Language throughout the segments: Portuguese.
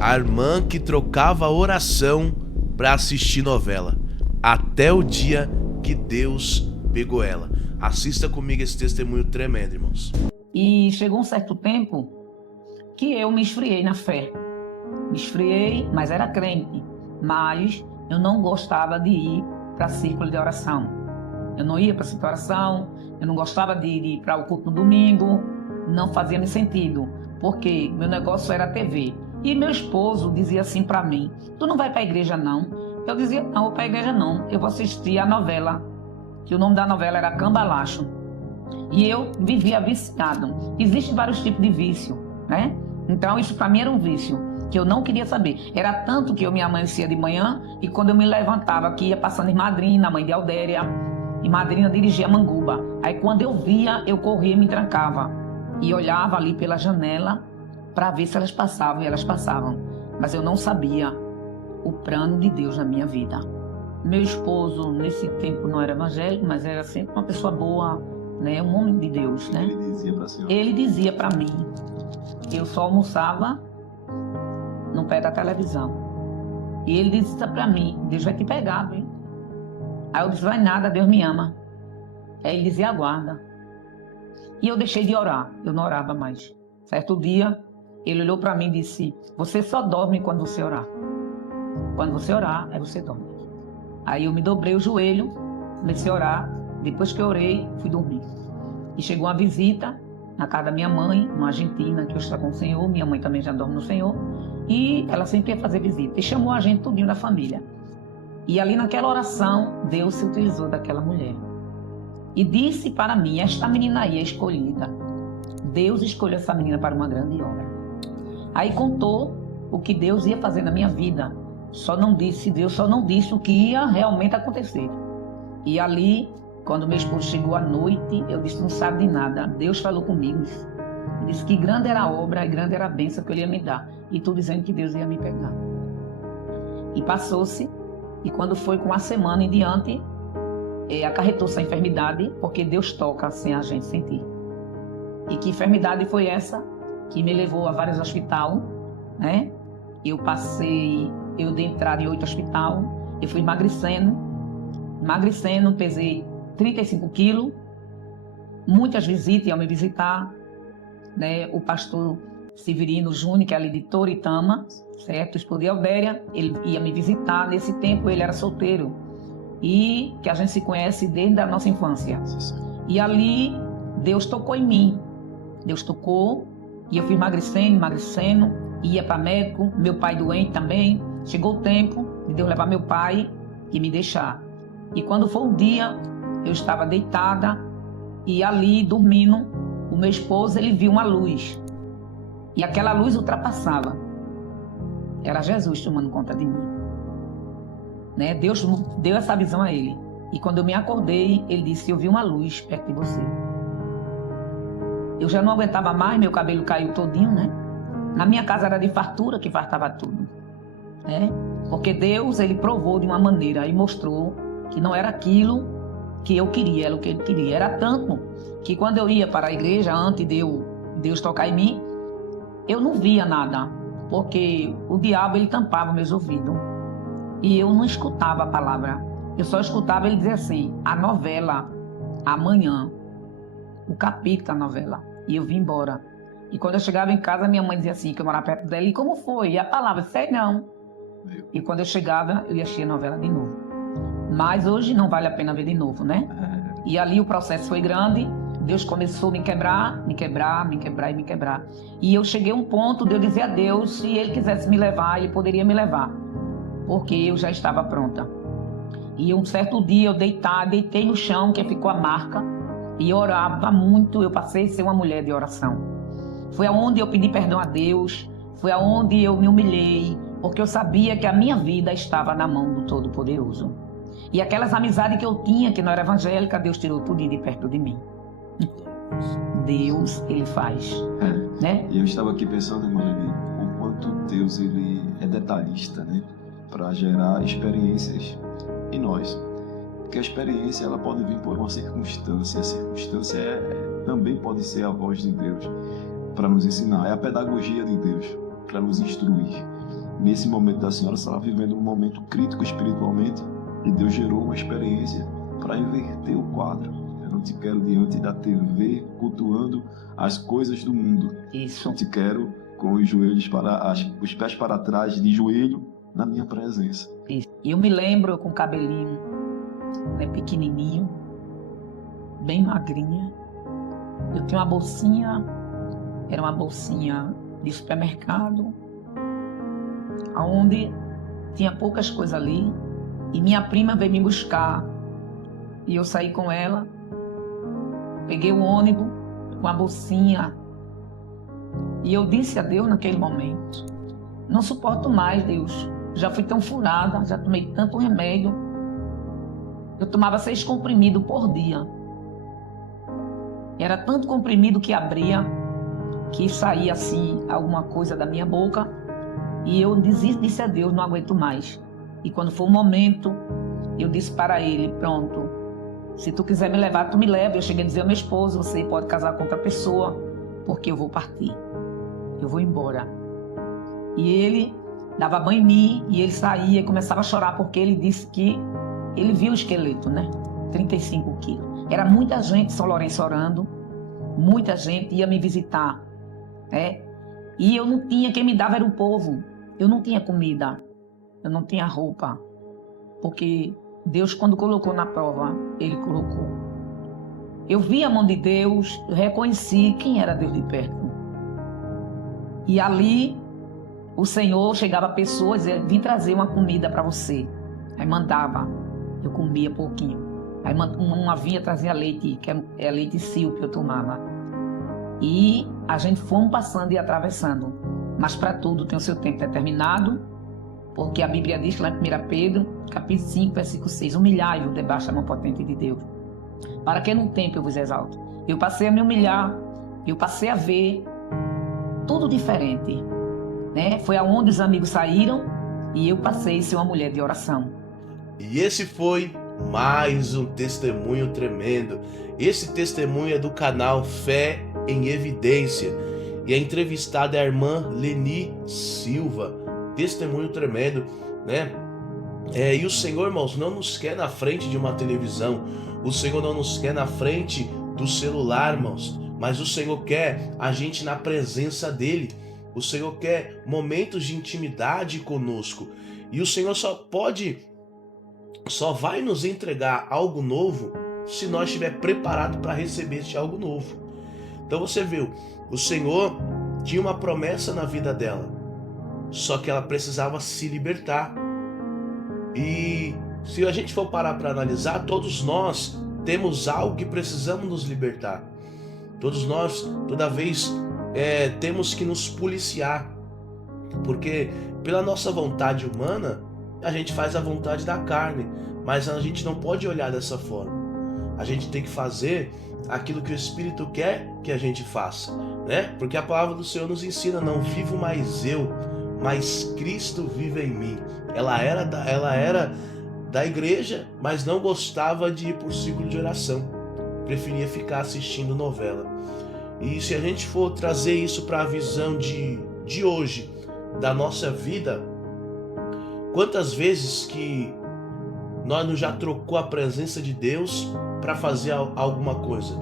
A irmã que trocava oração para assistir novela, até o dia que Deus pegou ela. Assista comigo esse testemunho tremendo, irmãos. E chegou um certo tempo que eu me esfriei na fé. Me esfriei, mas era crente. Mas eu não gostava de ir para círculo de oração. Eu não ia para círculo de oração, eu não gostava de ir para o culto no domingo, não fazia sentido, porque meu negócio era a TV. E meu esposo dizia assim para mim: tu não vai para a igreja não? Eu dizia: não, vou para a igreja não, eu vou assistir a novela, que o nome da novela era Cambalacho. E eu vivia viciado. Existem vários tipos de vício, né? Então isso para mim era um vício, que eu não queria saber. Era tanto que eu me amanhecia de manhã e quando eu me levantava aqui, ia passando em Madrina, mãe de Aldéria, e Madrina dirigia Manguba. Aí quando eu via, eu corria e me trancava. E olhava ali pela janela para ver se elas passavam, e elas passavam. Mas eu não sabia o plano de Deus na minha vida. Meu esposo, nesse tempo, não era evangélico, mas era sempre uma pessoa boa, né? Um homem de Deus, né? Ele dizia para a senhora? Ele dizia para mim, eu só almoçava no pé da televisão. E ele disse para mim: Deus vai te pegar, viu? Aí eu disse: vai nada, Deus me ama. Aí ele dizia: aguarda. E eu deixei de orar, eu não orava mais. Certo dia, ele olhou para mim e disse: você só dorme quando você orar. Quando você orar, aí você dorme. Aí eu me dobrei o joelho, comecei a orar. Depois que eu orei, fui dormir. E chegou uma visita na casa da minha mãe, uma argentina que hoje está com o Senhor. Minha mãe também já dorme no Senhor. E ela sempre ia fazer visita. E chamou a gente tudinho da família. E ali naquela oração, Deus se utilizou daquela mulher. E disse para mim: esta menina aí é escolhida. Deus escolheu essa menina para uma grande obra. Aí contou o que Deus ia fazer na minha vida. Deus só não disse o que ia realmente acontecer. E ali, quando meu esposo chegou à noite, eu disse: não sabe de nada. Deus falou comigo. Ele disse que grande era a obra e grande era a bênção que ele ia me dar. E tu dizendo que Deus ia me pegar. E passou-se. E quando foi com uma semana em diante, acarretou-se a enfermidade, porque Deus toca sem a gente sentir. E que enfermidade foi essa? Que me levou a vários hospitais, né? Eu dei entrada em 8 hospitais, eu fui emagrecendo, pesei 35 quilos, muitas visitas iam me visitar, né? O pastor Severino Júnior, que é ali de Toritama, certo? Esposo de Aldéria, ele ia me visitar. Nesse tempo ele era solteiro e que a gente se conhece desde a nossa infância. E ali Deus tocou em mim. Deus tocou e eu fui emagrecendo, ia para médico, meu pai doente também. Chegou o tempo de Deus levar meu pai e me deixar. E quando foi um dia, eu estava deitada e ali dormindo, o meu esposo, ele viu uma luz. E aquela luz ultrapassava. Era Jesus tomando conta de mim. Né? Deus deu essa visão a ele. E quando eu me acordei, ele disse: eu vi uma luz perto de você. Eu já não aguentava mais, meu cabelo caiu todinho, né? Na minha casa era de fartura, que fartava tudo. Né? Porque Deus, ele provou de uma maneira e mostrou que não era aquilo que eu queria, era o que ele queria. Era tanto que quando eu ia para a igreja, antes de Deus tocar em mim, eu não via nada, porque o diabo, ele tampava meus ouvidos. E eu não escutava a palavra. Eu só escutava ele dizer assim: a novela, amanhã, o capítulo da novela. E eu vim embora. E quando eu chegava em casa, minha mãe dizia assim, que eu morava perto dela: e como foi? E a palavra: sei não. E quando eu chegava, eu ia assistir a novela de novo. Mas hoje não vale a pena ver de novo, né? E ali o processo foi grande. Deus começou a me quebrar. E eu cheguei a um ponto de eu dizer a Deus, se Ele quisesse me levar, Ele poderia me levar. Porque eu já estava pronta. E um certo dia eu deitei no chão, que ficou a marca. E eu orava muito, eu passei a ser uma mulher de oração. Foi aonde eu pedi perdão a Deus, foi aonde eu me humilhei, porque eu sabia que a minha vida estava na mão do Todo-Poderoso. E aquelas amizades que eu tinha, que não era evangélica, Deus tirou tudo de perto de mim. Deus, Ele faz. Né? E eu estava aqui pensando, irmã Levi, o quanto Deus, ele é detalhista, né? Para gerar experiências em nós. Porque a experiência, ela pode vir por uma circunstância. A circunstância também pode ser a voz de Deus para nos ensinar. É a pedagogia de Deus para nos instruir. nesse momento da senhora estava vivendo um momento crítico espiritualmente e Deus gerou uma experiência para inverter o quadro. Eu não te quero diante da TV cultuando as coisas do mundo. Isso. Eu te quero com os joelhos os pés para trás, de joelho, na minha presença. Isso. E eu me lembro com o cabelinho, né, pequenininho, bem magrinha. Eu tinha uma bolsinha, era uma bolsinha de supermercado, onde tinha poucas coisas ali. E minha prima veio me buscar. E eu saí com ela, peguei o ônibus com a bolsinha. E eu disse a Deus naquele momento: não suporto mais, Deus. Já fui tão furada, já tomei tanto remédio. Eu tomava 6 comprimidos por dia. Era tanto comprimido que abria, que saía assim alguma coisa da minha boca. E eu disse a Deus: não aguento mais. E quando foi o momento, eu disse para ele: pronto, se tu quiser me levar, tu me leva. Eu cheguei a dizer ao meu esposo: você pode casar com outra pessoa, porque eu vou partir. Eu vou embora. E ele dava banho em mim e ele saía e começava a chorar porque ele disse que ele viu o esqueleto, né? 35 quilos. Era muita gente, São Lourenço orando, muita gente ia me visitar, né? E eu não tinha, quem me dava era o povo. Eu não tinha comida, eu não tinha roupa, porque Deus, quando colocou na prova, Ele colocou. Eu vi a mão de Deus, eu reconheci quem era Deus de perto. E ali, o Senhor chegava a pessoas e dizia: vim trazer uma comida para você. Aí mandava, eu comia pouquinho. Aí uma vinha trazia leite, que é leite sil que eu tomava. E a gente fomos passando e atravessando. Mas para tudo tem o seu tempo determinado, porque a Bíblia diz lá em 1 Pedro, capítulo 5, versículo 6, humilhai-vos debaixo da mão potente de Deus, para que num tempo eu vos exalte. Eu passei a me humilhar, eu passei a ver tudo diferente, né? Foi aonde os amigos saíram e eu passei a ser uma mulher de oração. E esse foi mais um testemunho tremendo. Esse testemunho é do canal Fé em Evidência e a entrevistada é a irmã Leni Silva. Testemunho tremendo, né? E o Senhor, irmãos, não nos quer na frente de uma televisão. O Senhor não nos quer na frente do celular, irmãos. Mas o Senhor quer a gente na presença dEle. O Senhor quer momentos de intimidade conosco. E o Senhor só vai nos entregar algo novo se nós estiver preparado para receber este algo novo. Então você viu, o Senhor tinha uma promessa na vida dela, só que ela precisava se libertar. E se a gente for parar para analisar, todos nós temos algo que precisamos nos libertar. Todos nós, toda vez, temos que nos policiar, porque pela nossa vontade humana, a gente faz a vontade da carne, mas a gente não pode olhar dessa forma. A gente tem que fazer aquilo que o Espírito quer que a gente faça, né? Porque a palavra do Senhor nos ensina: não vivo mais eu, mas Cristo vive em mim. Ela era da igreja, mas não gostava de ir por ciclo de oração, preferia ficar assistindo novela. E se a gente for trazer isso para a visão de hoje, da nossa vida, quantas vezes que nós não já trocou a presença de Deus para fazer alguma coisa,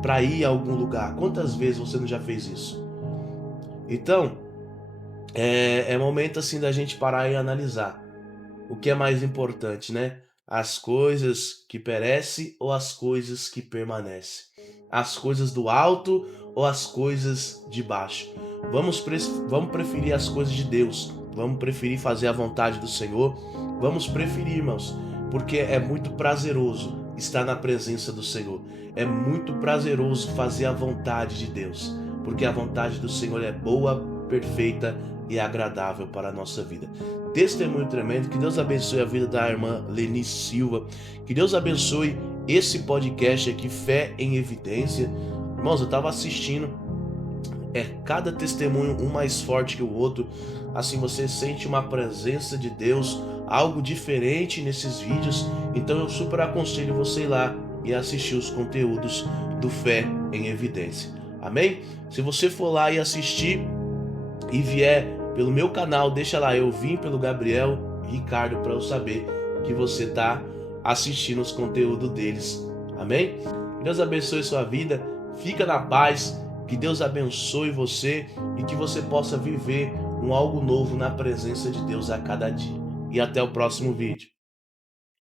para ir a algum lugar? Quantas vezes você não já fez isso? Então, é momento assim da gente parar e analisar o que é mais importante, né? As coisas que perecem ou as coisas que permanecem? As coisas do alto ou as coisas de baixo? Vamos preferir as coisas de Deus. Vamos preferir fazer a vontade do Senhor. Vamos preferir, irmãos, porque é muito prazeroso estar na presença do Senhor. É muito prazeroso fazer a vontade de Deus, porque a vontade do Senhor é boa, perfeita e agradável para a nossa vida. Testemunho tremendo. Que Deus abençoe a vida da irmã Leni Silva. Que Deus abençoe esse podcast aqui, Fé em Evidência. Irmãos, eu estava assistindo, cada testemunho um mais forte que o outro. Assim você sente uma presença de Deus, algo diferente nesses vídeos. Então eu super aconselho você ir lá e assistir os conteúdos do Fé em Evidência. Amém? Se você for lá e assistir e vier pelo meu canal, deixa lá, eu vim pelo Gabriel Ricardo, para eu saber que você está assistindo os conteúdos deles. Amém? Que Deus abençoe sua vida, fica na paz, que Deus abençoe você e que você possa viver algo novo na presença de Deus a cada dia. E até o próximo vídeo.